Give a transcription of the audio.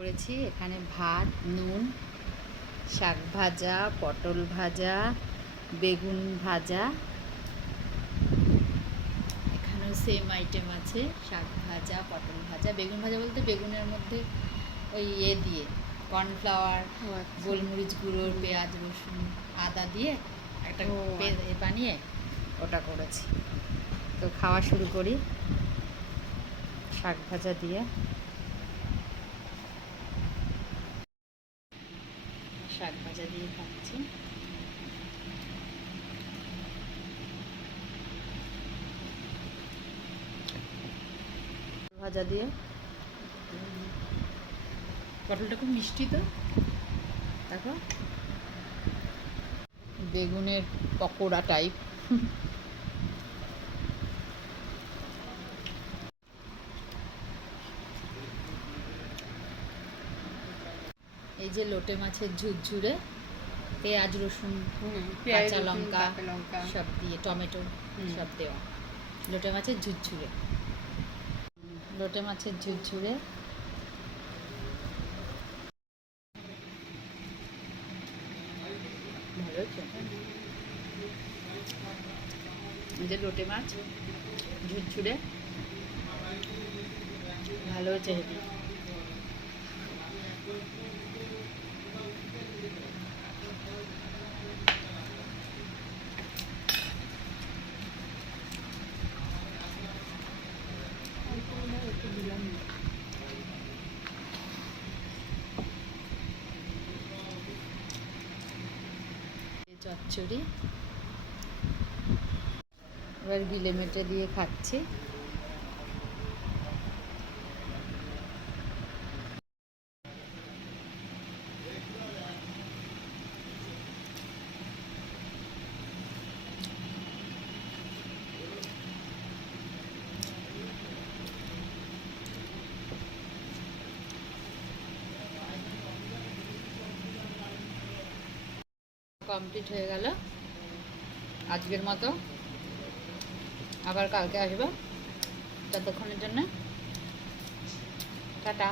করেছি এখানে ভাত, নুন, শাক ভাজা, পটল ভাজা, বেগুন ভাজা। এখানেও সেম আইটেম আছে, শাক ভাজা, পটল ভাজা। বেগুন ভাজা বলতে বেগুনের মধ্যে ওই দিয়ে কর্নফ্লাওয়ার, গোলমরিচ গুঁড়ো, পেঁয়াজ, রসুন, আদা দিয়ে একটা বানিয়ে ওটা করেছি। তো খাওয়া শুরু করি শাক ভাজা দিয়ে। শাক ভাজা দিয়ে খাচ্ছি। ভাজা দিয়ে পটলটা খুব মিষ্টি, তো দেখো বেগুনের পকোড়া টাইপ। এই যে লোটে মাছের ঝুরঝুরে, পেঁয়াজ, রসুন, কাঁচা লঙ্কা সব দিয়ে, টমেটো সব দেওয়া লোটে মাছের ঝুরঝুরে। লোটে মাছের ঝুরঝুরে ভালো হচ্ছে। এই যে লোটে মাছ ঝুরঝুরে ভালো হচ্ছে হেবি। চচ্চড়ি এবার গিলে মেটে দিয়ে খাচ্ছি। কমপ্লিট হয়ে গেল আজকের মতো। আবার কালকে আসবো। ততক্ষণের জন্য টাটা।